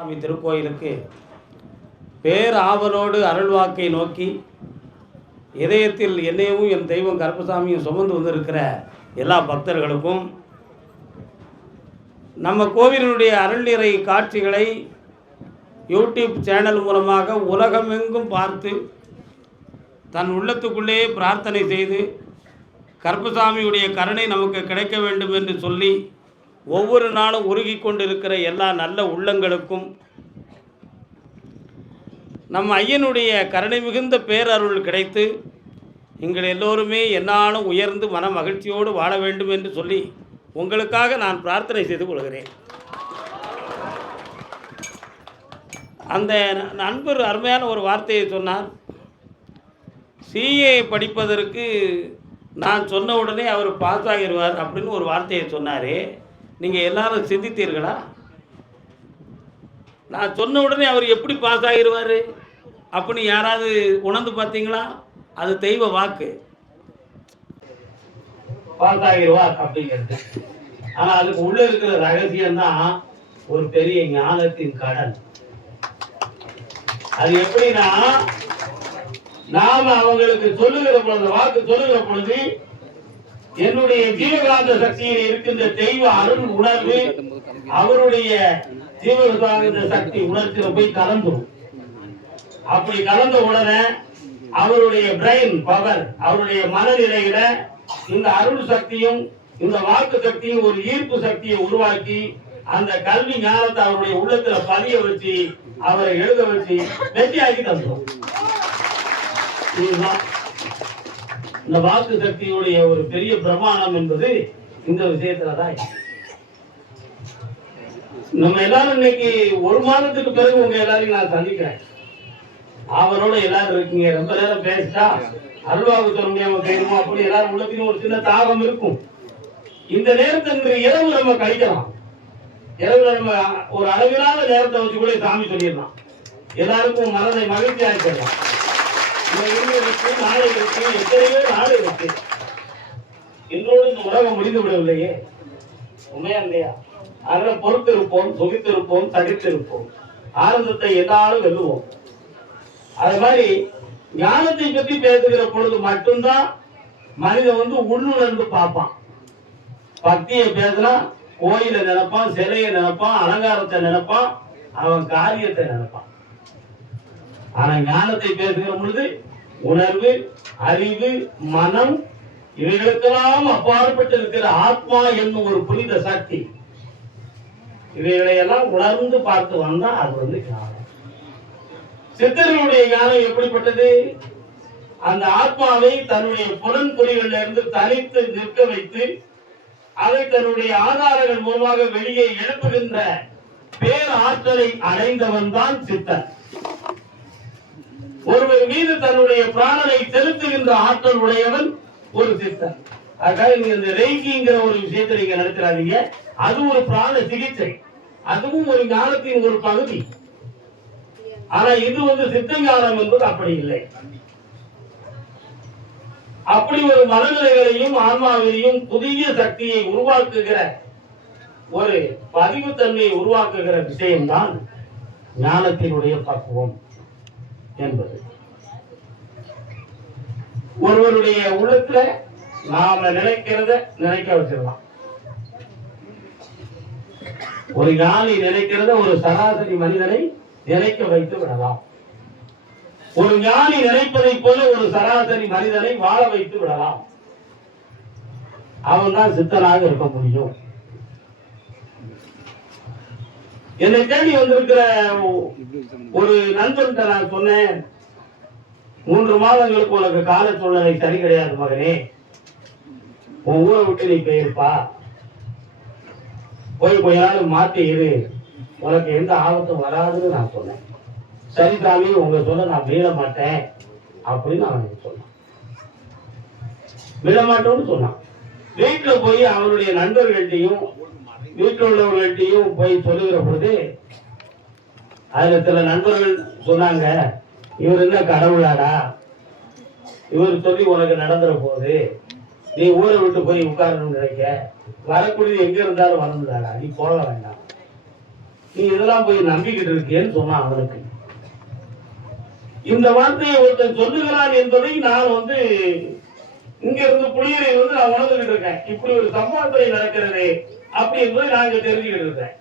சாமி திருக்கோயிலுக்கு பேராவலோடு அருள்வாக்கை நோக்கி இதயத்தில் என்னையும் என் தெய்வம் கருப்பசாமியும் சுமந்து வந்திருக்கிற எல்லா பக்தர்களுக்கும் நம்ம கோவிலினுடைய அருள்நிறை காட்சிகளை யூடியூப் சேனல் மூலமாக உலகமெங்கும் பார்த்து தன் உள்ளத்துக்குள்ளே பிரார்த்தனை செய்து கருப்பசாமியுடைய கருணை நமக்கு கிடைக்க வேண்டும் என்று சொல்லி ஒவ்வொரு நாளும் உருகி கொண்டிருக்கிற எல்லா நல்ல உள்ளங்களுக்கும் நம் ஐயனுடைய கருணை மிகுந்த பேரருள் கிடைத்து நீங்கள் எல்லோருமே என்னாலும் உயர்ந்து மன மகிழ்ச்சியோடு வாழ வேண்டும் என்று சொல்லி உங்களுக்காக நான் பிரார்த்தனை செய்து கொள்கிறேன். அந்த நண்பர் அருமையான ஒரு வார்த்தையை சொன்னார். சிஏ படிப்பதற்கு நான் சொன்ன உடனே அவர் பாஸ் ஆகிடுவார் அப்படின்னு ஒரு வார்த்தையை சொன்னார். நீங்கள் எல்லாரும் சிந்தித்தீர்களா? நான் சொன்ன உடனே அவர் எப்படி பாஸ் ஆகிடுவார் அப்படின்னு யாராவது உணர்ந்து பார்த்தீங்களா? அது தெய்வ வாக்கு. பாஸ் ஆகிடுவார் அப்படிங்கிறது. ஆனால் அதுக்கு உள்ள இருக்கிற ரகசியம்தான் ஒரு பெரிய ஞானத்தின் கடல். அது எப்படின்னா, நாம அவங்களுக்கு சொல்லுகிற பொழுது, வாக்கு சொல்லுகிற பொழுது, என்னுடைய ஜீவகாந்த சக்தியில் இருக்கின்ற தெய்வ அருள் உணர்வு அவருடைய ஜீவகாந்த சக்தி உணர்ச்சியில போய் கலந்துடும். அப்படி கலந்த உடனே அவருடைய பிரெயின் பவர், அவருடைய மனநிலையில இந்த அருள் சக்தியும் இந்த வாக்கு சக்தியும் ஒரு ஈர்ப்பு சக்தியை உருவாக்கி அந்த கல்வி ஞானத்தை அவருடைய உள்ளத்துல பதிய வச்சு அவரை எழுத வச்சு வெற்றியாக்கி தந்துடும். இந்த வாக்கு சக்தியுடைய ஒரு பெரிய பிரமாணம் என்பது இந்த விஷயத்துலதான். நம்ம எல்லாரும் இன்னைக்கு ஒரு மாதத்துக்கு பிறகு உங்க எல்லாரையும் நான் சந்திக்கிறேன். அவரோட எல்லாரும் இருக்கீங்க. ரொம்ப நேரம் பேசிட்டா அல்வாவுக்கு சொல்ல முடியாம போயிருமோ அப்படி எல்லாரும் உள்ளத்தையும் ஒரு சின்ன தாகம் இருக்கும். இந்த நேரத்தை இரவு நம்ம கழிக்கலாம். இரவுல நம்ம ஒரு அளவிலான நேரத்தை வச்சு கூட சாமி சொல்லிடலாம். எல்லாருக்கும் மனதை மகிழ்ச்சி ஆக்கிடலாம். நாளை இருக்கு, எத்தனையோ நாடு இருக்கு. இன்றோடு இந்த உலகம் முடிந்து விடவில்லையே, உண்மையா இல்லையா? அதனால பொறுத்திருப்போம், சுகித்திருப்போம், தகித்திருப்போம், ஆனந்தத்தை எல்லாரும் வெல்லுவோம். அது மாதிரி ஞானத்தை பற்றி பேசுகிற பொழுது மட்டும்தான் மனிதன் உள்ளுணர்ந்து பார்ப்பான். பக்தியை பேசினா கோயில நினைப்பான், சிலையை நினைப்பான், அலங்காரத்தை நினைப்பான், அவன் காரியத்தை நினைப்பான். ஆனா ஞானத்தை பேசுகிற பொழுது உணர்வு, அறிவு, மனம் இவைகளுக்கெல்லாம் அப்பாற்பட்டு இருக்கிற ஆத்மா என்னும் ஒரு புனித சக்தி, இவைகளையெல்லாம் உணர்ந்து பார்த்து வந்தா அது ஞானம். சித்தர்களுடைய ஞானம் எப்படிப்பட்டது? அந்த ஆத்மாவை தன்னுடைய புலன் பொறிகளில் இருந்து தனித்து நிற்க வைத்து அதை தன்னுடைய ஆதாரங்கள் மூலமாக வெளியே எழுப்புகின்ற பேராற்றலை அடைந்தவன் தான் சித்தன். ஒருவர் மீது தன்னுடைய பிராணனை செலுத்துகின்ற ஆற்றல் உடையவன் ஒரு சித்தன். அதுக்காக நீங்க இந்த ரெய்கிங்கிற ஒரு விஷயத்தை நீங்க நடத்துறாதீங்க. அது ஒரு பிராண சிகிச்சை, அதுவும் ஒரு ஞானத்தின் ஒரு பகுதி. ஆனா இது சித்த ஞானம் என்பது அப்படி இல்லை. அப்படி ஒரு மனநிலைகளையும் ஆன்மாவையும் புதிய சக்தியை உருவாக்குகிற ஒரு பதிவு தன்மையை உருவாக்குகிற விஷயம்தான் ஞானத்தினுடைய பக்குவம் என்பது. ஒருவருடைய உள்ளத்துல நாம நினைக்கிறத நினைக்க வச்சிடலாம். ஒரு ஞானி நினைக்கிறத ஒரு சராசரி மனிதனை நினைக்க வைத்து விடலாம். ஒரு ஞானி நினைப்பதை போல ஒரு சராசரி மனிதனை வாழ வைத்து விடலாம். அவன் தான் சித்தனாக இருக்க முடியும். என்னை தேடி வந்திருக்கிற ஒரு நண்பன்கிட்ட நான் சொன்னேன், 3 மாதங்களுக்கு உனக்கு கால சூழ்நிலை சரி கிடையாது மகனே, உன் ஊரை விட்டு நீ போயிருப்பா, போய் கொஞ்ச நாள் மாத்தி இரு, உனக்கு எந்த ஆபத்தும் வராதுன்னு நான் சொன்னேன். சரி சாமி, உங்க சொல்ல நான் மீள மாட்டேன் அப்படின்னு அவன் சொன்னான். மீள மாட்டோம்னு சொன்னான். வீட்டுல போய் அவனுடைய நண்பர்கள்ட்டையும் வீட்டில் உள்ளவர்கள்ட்டையும் போய் சொல்லுகிற பொழுது அதுல சில நண்பர்கள் சொன்னாங்க, இவர் என்ன கடவுளாடா, இவர் சொல்லி உனக்கு நடந்துற போது நீ ஊரை விட்டு போய் உட்காரணும்னு நினைக்க, வரக்கூடியது எங்க இருந்தாலும் வரணும்டாடா, நீ போக வேண்டாம் நீ இதெல்லாம் போய் நம்பிக்கிட்டு இருக்கேன்னு சொன்னான் அவனுக்கு. இந்த வார்த்தையை ஒருத்தன் சொல்லுகிறான் என்பதை நான் வந்து இங்க இருந்து புளியரை வந்து நான் உணர்ந்துகிட்டு இருக்கேன். இப்படி ஒரு சம்பவத்தை நடக்கிறது அப்படி என்பதை நாங்க தெரிஞ்சுக்கிட்டு இருக்கேன்.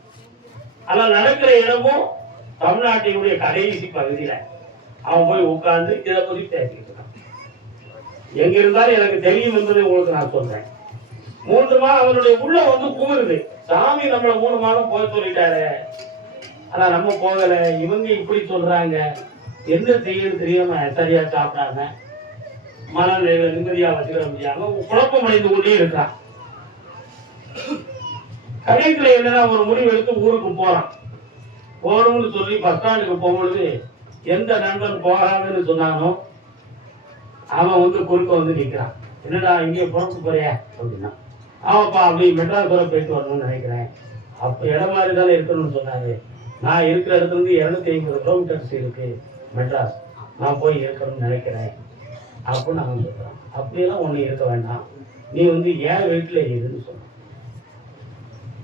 ஆனா நடக்கிற இடமும் தமிழ்நாட்டினுடைய கடைசி பகுதியில அவன் போய் உட்கார்ந்து இதை பத்தி பேசிட்டு இருக்கான். எங்க இருந்தாலும் எனக்கு தெரியும் என்பதை உங்களுக்கு நான் சொல்றேன். 3 மாதம் அவனுடைய உள்ள வந்து கூறுது, சாமி நம்மள 3 மாதம் போக சொல்லிட்டாரு, ஆனா நம்ம போகல, இவங்க இப்படி சொல்றாங்க, என்ன செய்யணும் தெரியாம சரியா சாப்பிடாம மன நிம்மதியா வச்சுக்கிற முடியாம குழப்பம் அடைந்து கொண்டே இருக்கான். கடைசியில என்னன்னா ஒரு முடிவு எடுத்து ஊருக்கு போறான். போகணும்னு சொல்லி பஸ் ஸ்டாண்டுக்கு போகும்பொழுது எந்த நண்பன் போகாதுன்னு சொன்னானோ அவன் வந்து குறுக்க வந்து நிற்கிறான். என்னடா இங்கே புறத்து போறியா அப்படின்னா, அவன்ப்பா அப்படி மெட்ராஸ் வர போயிட்டு வரணும்னு நினைக்கிறேன். அப்போ இடம் மாதிரி தானே இருக்கணும்னு சொன்னாரு. நான் இருக்கிற இடத்துல இருந்து 250 கிலோமீட்டர்ஸ் இருக்கு மெட்ராஸ், நான் போய் இருக்கணும்னு நினைக்கிறேன் அப்படின்னு அவன் சொல்றான். அப்படியெல்லாம் ஒண்ணு இருக்க வேண்டாம், நீ வந்து என் வீட்டுல இருன்னு சொன்ன.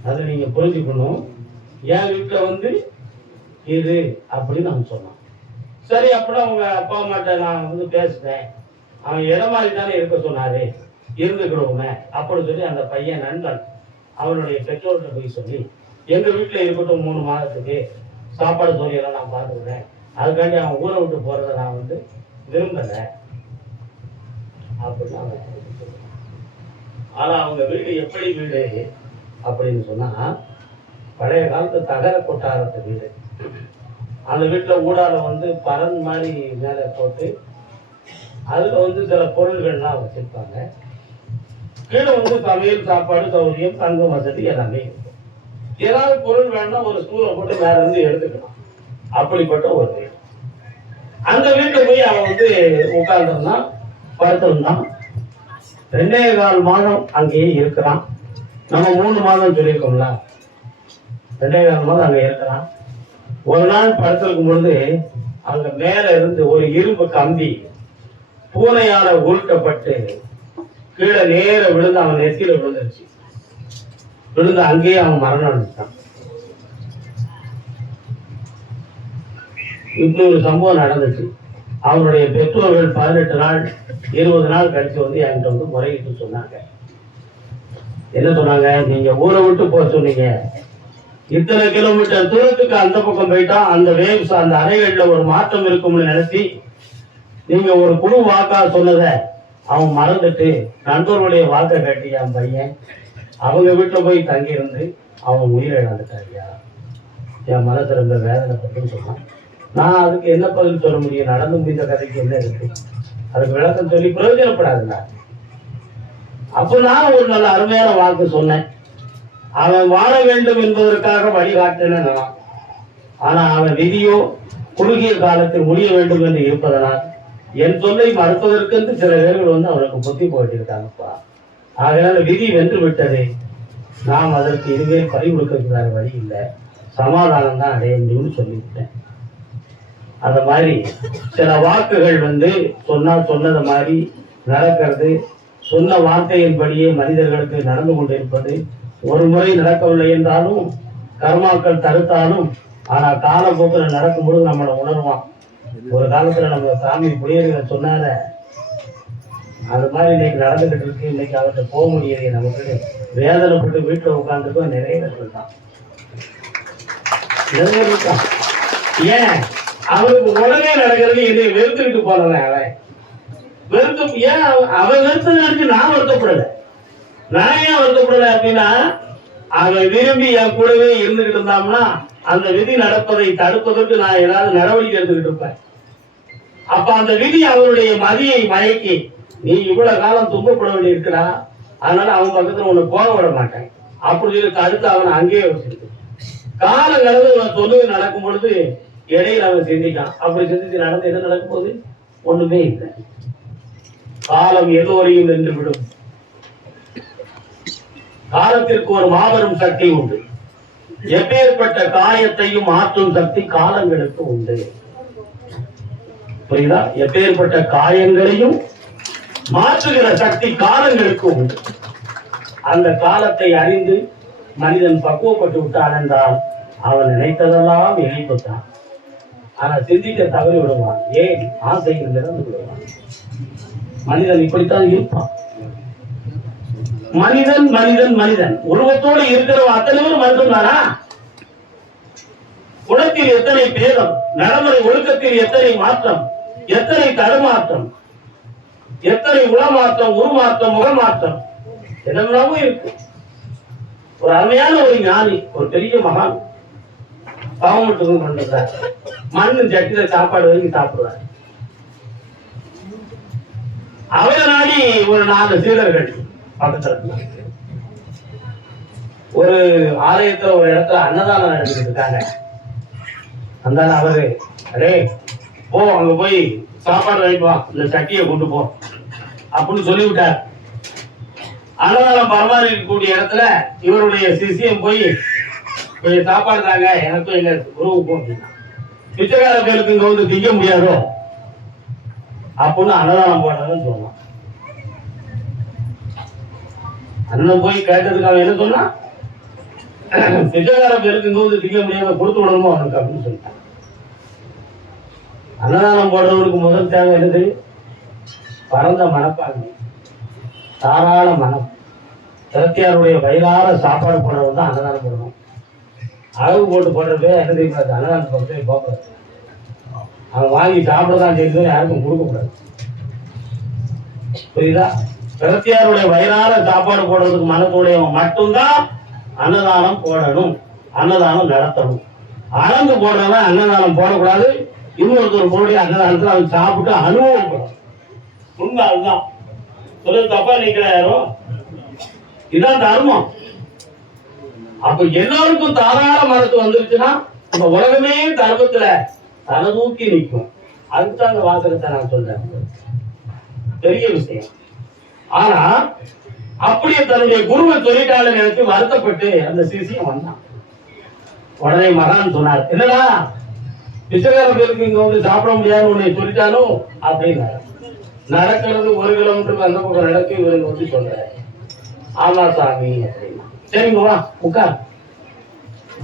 அதை நீங்க புரிஞ்சுக்கணும். என் வீட்டுல வந்து இரு அப்படின்னு அவன் சொன்னான். சரி, அப்படின்னா அவங்க அப்பா அம்மாட்ட நான் வந்து பேசுறேன், அவன் இடம் மாதிரி தானே இருக்க சொன்னாரு, இருந்துக்கிடுவோமே அப்படின்னு சொல்லி அந்த பையன் நண்பன் அவனுடைய பெற்றோர்கிட்ட போய் சொல்லி, எங்க வீட்டுல இருக்கட்டும் 3 மாதத்துக்கு சாப்பாடு சோழியெல்லாம் நான் பார்த்துக்கிறேன், அதுக்காண்டி அவன் ஊரை விட்டு போறதை நான் வந்து விரும்பல அப்படின்னு அவன். ஆனா அவங்க வீடு எப்படி வீடு அப்படின்னு சொன்னா, பழைய காலத்து தகர கொட்டாரத்து வீடு. அந்த வீட்டுல ஊடால வந்து பரன் மாதிரி மேல போட்டு அதுல வந்து சில பொருள்கள்லாம் வச்சிருப்பாங்க. கீழே வந்து சமையல் சாப்பாடு சௌகரியம் தங்கும் வசதி எல்லாமே இருக்கும். ஏதாவது பொருள் வேணும்னா ஒரு ஸ்டூலை போட்டு மேல இருந்து எடுத்துக்கலாம். அப்படிப்பட்ட ஒரு வீடு. அந்த வீட்டுல போய் அவன் வந்து உட்கார்ந்துருந்தான், படுத்திருந்தான். 2.25 மாதம் அங்கேயே இருக்கிறான். நம்ம 3 மாதம் சொல்லியிருக்கோம்ல, 2.25 மாதம் அங்க இருக்கிறான். ஒரு நாள் படுத்திருக்கும் பொழுது அங்க மேல இருந்து ஒரு இரும்பு கம்பி பூனையால உருட்டப்பட்டு கீழே நேர விழுந்து அவன் நெத்தியில விழுந்துருச்சு. விழுந்து அங்கேயே அவன் மரணம் அடைஞ்சிட்டான். இப்படி ஒரு சம்பவம் நடந்துச்சு. அவனுடைய பெற்றோர்கள் 18 நாள் 20 நாள் கழிச்சு வந்து என்கிட்ட வந்து முறையிட்டு சொன்னாங்க. என்ன சொன்னாங்க, நீங்க ஊரை விட்டு போக சொன்னீங்க, இத்தனை கிலோமீட்டர் தூரத்துக்கு அந்த பக்கம் போயிட்டா அந்த வேவ்ஸ் அந்த அறைகள்ல ஒரு மாற்றம் இருக்கும்னு நினைச்சி நீங்க ஒரு குழு வாக்கா சொன்னத அவன் மறந்துட்டு நண்பர்களுடைய வாக்கை கட்டி என் பையன் அவங்க வீட்டுல போய் தங்கி இருந்து அவன் உயிரை இழந்துட்டாரியா. என் மனசு ரொம்ப வேதனைப்பட்டுன்னு சொன்னான். நான் அதுக்கு என்ன பதில் சொல்ல முடியும்? நடந்து முடிந்த கதைக்கு என்ன இருக்கு? அதுக்கு விளக்கம் சொல்லி பிரயோஜனப்படாதுல்ல. அப்ப நான் ஒரு நல்ல அருமையான வாக்கு சொன்னேன். அவன் வாழ வேண்டும் என்பதற்காக வழிகாட்டினான். ஆனா அவன் விதியோ குறுகிய காலத்தில் முடிய வேண்டும் என்று இருப்பதனால் என் சொல்லை மறுப்பதற்கு சில பேர்கள் வந்து அவனுக்கு புத்தி போயிட்டு இருக்காங்கப்பா. ஆகையால விதி வென்று விட்டது. நாம் அதற்கு இதுவே பறி கொடுக்கிறார் வழி இல்லை, சமாதானம் தான் அடைய முடியும்னு சொல்லிவிட்டேன். அந்த மாதிரி சில வாக்குகள் வந்து சொன்னது மாதிரி நடக்கிறது. சொன்ன வார்த்தையின்படியே மனிதர்களுக்கு நடந்து கொண்டிருப்பது. ஒரு முறை நடக்கவில்லை என்றாலும் கர்மாக்கள் தடுத்தாலும், ஆனா காலப்போக்கில் நடக்கும்போது நம்மளை உணர்வான். ஒரு காலத்துல நம்ம சாமி புயல்கள் சொன்னார அது மாதிரி இன்னைக்கு நடந்துகிட்டு இருக்கு. இன்னைக்கு அவர்கிட்ட போக முடியாது. நமக்கு வேதனைப்பட்டு வீட்டுல உட்கார்ந்துருக்கோம். நிறைய பேர் தான் ஏன் அவருக்கு உடனே நடக்கிறது என்னை வெறுத்துக்கிட்டு போனவன். அவன் வெறுத்து ஏன் அவன் வெறுத்து நினைச்சு நான் வருத்தப்படல. நான் ஏன் வருத்தப்படல அப்படின்னா, அவன் விரும்பி என் கூடவே இருந்துகிட்டு இருந்தான்னா அந்த விதி நடப்பதை தடுப்பதற்கு நான் ஏதாவது நடவடிக்கை எடுத்துக்கிட்டு இருப்பேன். அப்ப அந்த விதி அவனுடைய மதியை மயக்கி, நீ இவ்வளவு காலம் துன்பப்பட வேண்டி இருக்கிறா, அதனால அவன் பக்கத்துல உன்னை போக விட மாட்டேன் அப்படி தடுத்து அவனை அங்கேயே வச்சிருக்கு. காலம் கடந்து உனக்கு தொழுகை நடக்கும் பொழுது இடையில அவன் சிந்திக்கான். அப்படி சிந்திச்சு நடந்து என்ன நடக்கும் போது ஒண்ணுமே இல்லை. காலம் எல்லோரையும் நின்று விடும். காலத்திற்கு ஒரு மாபெரும் சக்தி உண்டு. எப்பேற்பட்ட காயத்தையும் மாற்றும் சக்தி காலங்களுக்கு உண்டு. புரியுதா? எப்பேற்பட்ட காயங்களையும் மாற்றுகிற சக்தி காலங்களுக்கு உண்டு. அந்த காலத்தை அறிந்து மனிதன் பக்குவப்பட்டு விட்டான் என்றால் அவன் நினைத்ததெல்லாம் இணைப்புத்தான். ஆனா சிந்திக்க தவறி விடுவான். ஏன்? ஆசைகள் நிறந்து விடுவான். மனிதன் இப்படித்தான் இருப்பான். மனிதன் மனிதன் மனிதன் உருவத்தோடு இருக்கிற அத்தனை பேரும் மனிதன் தானா? குணத்தில் எத்தனை பேதம், நடைமுறை ஒழுக்கத்தில் எத்தனை மாற்றம், எத்தனை தடுமாற்றம், எத்தனை உளமாற்றம், உருமாற்றம், முகமாற்றம் என்னெல்லாமும் இருக்கு. ஒரு அருமையான ஒரு ஞானி, ஒரு பெரிய மகான் பாவமட்டுக்கும் கொண்டிருந்தார். மண்ணு சட்டில சாப்பாடு வரைக்கும் சாப்பிடுவார். அவரை நாடி ஒரு 4 சீடர்கள் பக்கத்துல ஒரு ஆலயத்துல ஒரு இடத்துல அன்னதானம் நடத்திட்டு இருக்காங்க. அந்த அவரு அடே போ, அங்க போய் சாப்பாடு வாங்கிட்டு வா, இந்த சட்டியை கொண்டு போ அப்படின்னு சொல்லிவிட்டார். அன்னதானம் பரமாறிக்கக்கூடிய இடத்துல இவருடைய சிசியம் போய் கொஞ்சம் சாப்பாடு தாங்க எனக்கும் எங்க குருவுக்கும் அப்படின்னா, பிச்சைக்கார பேருக்கு இங்க வந்து திங்க முடியாதோ அப்படின்னு அன்னதானம் போடுறதுன்னு சொன்னான். அண்ணன் போய் கேட்டதுக்கு அவன் என்ன சொன்னா, பிச்சைக்கார பேருக்கு இங்க வந்து திங்க முடியாத கொடுத்து விடணுமோ அவனுக்கு அப்படின்னு சொல்லிட்டான். அன்னதானம் போடுறவனுக்கு முதல் தேவை என்னது? பரந்த மனப்பான்மை, தாராள மனம். சிரத்தியாருடைய வயிறார சாப்பாடு போடுறவன் தான் அன்னதானம் போடணும். அளவு போட்டு போடுறது என்ன தெரியுமா? அன்னதானம் பக்கத்தை போக்கூடாது. அவன் வாங்கி சாப்பிடதான் செய்யணும், யாருக்கும் கொடுக்கக்கூடாது. புரியுதா? சிரத்தியாருடைய வயிறார சாப்பாடு போடுறதுக்கு மனத்துடையவன் மட்டும்தான் அன்னதானம் போடணும், அன்னதானம் நடத்தணும். அளந்து போடுறவன் அன்னதானம் போடக்கூடாது. இன்னொருத்தர் போடைய அன்னதானத்தில் அவன் சாப்பிட்டு அனுபவப்படும். உண்மை அதுதான். சொல்ல தப்பா நினைக்கிற யாரும், இதுதான் தர்மம். அப்ப எல்லாருக்கும் தாராள மனத்து வந்துருச்சுன்னா நம்ம உலகமே தர்மத்துல தலை தூக்கி நிற்கும். அதுதான் அந்த வாசகத்தை நான் சொல்றேன். பெரிய விஷயம். ஆனா அப்படியே தன்னுடைய குருவை சொல்லிட்டாலும் எனக்கு வருத்தப்பட்டு அந்த சிசியம் வந்தான். உடனே மகான் சொன்னார், என்னடா பிச்சைக்கார பேருக்கு இங்க வந்து சாப்பிட முடியாது உன்னை சொல்லிட்டாலும் அப்படின்னு. நடக்கிறது 1 கிலோமீட்டருக்கு அந்த பக்கம் நடக்கு, இவருக்கு வந்து சொல்றாரு, ஆமா சாமி அப்படின்னா. சரிங்க வா உட்கார்.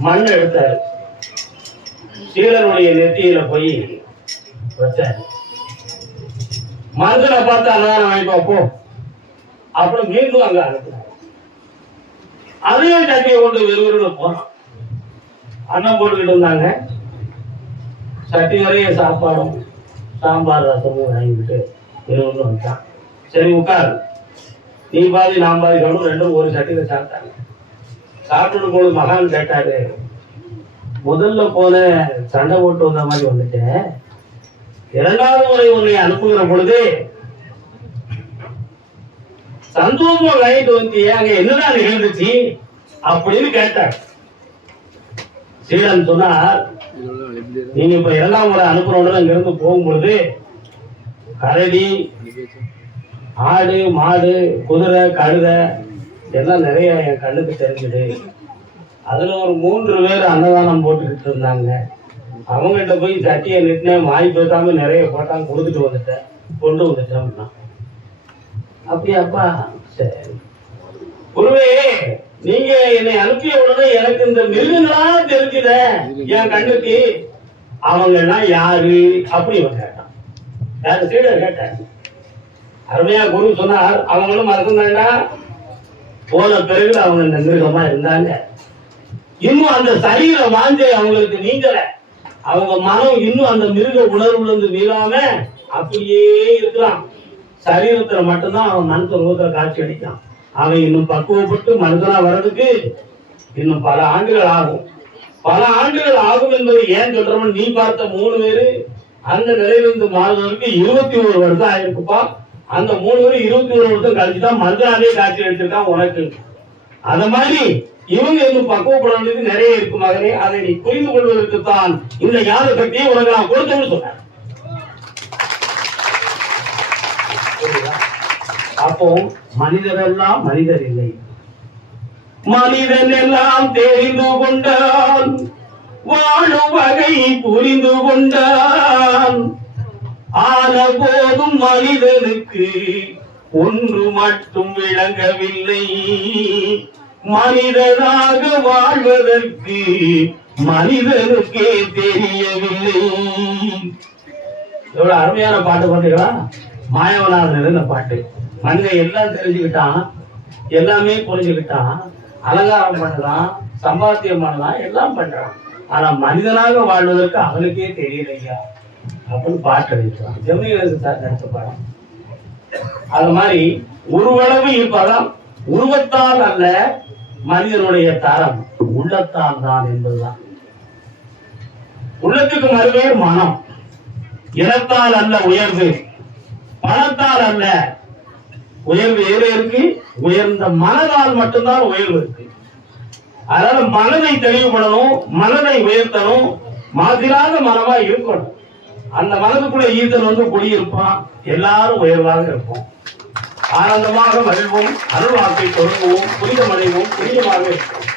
மண் எடுத்தாரு, சீடனுடைய நெத்தியில போய் வச்சாரு. மனுஷனை பார்த்து அன்னதானம் வாங்கிப்பா போ அப்புறம் மீண்டும் அங்க அனுப்பினார். அதையும் சட்டியை கொண்டு விறுவிறுன்னு போனான். அன்னம் போட்டுக்கிட்டு இருந்தாங்க. சட்டி நிறைய சாப்பாடும் சாம்பார் ரசமும் வாங்கிட்டு விறுவிறுன்னு வந்துட்டான். சரி உட்கார், நீ பாதி நான் பாதி கவனம், ரெண்டும் ஒரு சட்டியில சாப்பிட்டாங்க. சாப்பிட்டு போது மகான் கேட்டாரு, முதல்ல போன சண்டை போட்டு வந்த மாதிரி வந்துட்டேன், 2வது முறை உன்னை அனுப்புகிற பொழுது சந்தோஷமா வாங்கிட்டு வந்து அங்க என்னதான் நிகழ்ந்துச்சு அப்படின்னு கேட்டார். சீடன் சொன்னார், நீங்க இப்ப 2ஆம் முறை அனுப்புறோம் அங்க இருந்து போகும்பொழுது கரடி, ஆடு, மாடு, குதிரை, கழுதை எல்லாம் நிறைய என் கண்ணுக்கு தெரிஞ்சது. அதுல ஒரு 3 பேர் அன்னதானம் போட்டுக்கிட்டு இருந்தாங்க. அவங்ககிட்ட போய் சட்டியை நிட்டுனேன், வாய் பேசாம நிறைய போட்டாங்க, கொடுத்துட்டு வந்துட்டேன், கொண்டு வந்துட்டேன். அப்படியாப்பா? சரி குருவே, நீங்க என்னை அனுப்பிய உடனே எனக்கு இந்த மிருகங்களா தெரிஞ்சுத என் கண்ணுக்கு, அவங்க எல்லாம் யாரு அப்படி கேட்டான். யாரு? சீடர் கேட்டாங்க. அருமையா குரு சொன்னார், அவங்களும் மறந்தாண்டா போன பிறகு அவங்க இந்த மிருகமா இருந்தாங்க. இன்னும் அந்த சரீர வாஞ்சை அவங்களுக்கு நீங்கல. அவங்க மனம் இன்னும் அந்த மிருக உணர்வுல இருந்து மீளாம அப்படியே இருக்கிறான். சரீரத்துல மட்டும்தான் அவன் மனசு ரூபத்துல காட்சி அளிக்கான். அவன் இன்னும் பக்குவப்பட்டு மனிதனா வர்றதுக்கு இன்னும் பல ஆண்டுகள் ஆகும். பல ஆண்டுகள் ஆகும் என்பதை ஏன் சொல்றோம், நீ பார்த்த 3 பேரு அந்த நிலையிலிருந்து மாறுவதற்கு 21 வருஷம் ஆயிருக்குப்பா. அந்த 3 பேரும் 21 வருஷம் கழிச்சுதான் மனிதனாவே காட்சி அளிச்சிருக்கான் உனக்கு. அத மாதிரி இவங்க இன்னும் பக்குவப்பட வேண்டியது நிறைய இருக்கு மகனே. அதை நீ புரிந்து கொள்வதற்கு தான் இந்த ஞான சக்தியை உனக்கு நான் கொடுத்தோம்னு சொன்னேன். அப்போ மனிதரெல்லாம் மனிதர் இல்லை. மனிதன் எல்லாம் தெரிந்து கொண்டான், வாழும் வகை புரிந்து கொண்டான். ஆன போதும் மனிதனுக்கு ஒன்று மட்டும் விளங்கவில்லை, மனிதனாக வாழ்வதற்கு மனிதனுக்கே தெரியவில்லை. எவ்வளவு அருமையான பாட்டு பார்த்தீங்களா? மாயவனார் இந்த பாட்டு. மனிதன் எல்லாம் தெரிஞ்சுக்கிட்டான், எல்லாமே புரிஞ்சுக்கிட்டான், அலங்காரம் பண்ணலாம், சம்பாத்தியம் பண்ணலாம், எல்லாம் பண்றான். ஆனா மனிதனாக வாழ்வதற்கு அவனுக்கே தெரியலையா அப்படின்னு பாட்டு எழுதிட்டான். ஜெமினி சார் நடிச்ச பாடம். அது மாதிரி உருவளவு இருப்பதால் உருவத்தால் அல்ல மனிதனுடைய தரம் உள்ளத்தால் தான் என்பதுதான். உள்ளத்துக்கு மறுபேர் மனம். இனத்தால் அல்ல உயர்வு, பணத்தால் அல்ல உயர்வு. ஏதோ இருக்கு, உயர்ந்த மனதால் மட்டும்தான் உயர்வு இருக்கு. அதனால மனதை தெளிவுபடணும், மனதை உயர்த்தணும், மாதிராக மனமா இருக்கணும். அந்த மனதுக்குள்ள ஈர்த்தல் வந்து குடியிருப்பான், எல்லாரும் உயர்வாக இருப்போம். ஆனந்தமாக மகிழ்வோம், அருள்வாக்கை தொடங்குவோம், புனிதமடைவோம், புனிதமாக இருப்போம்.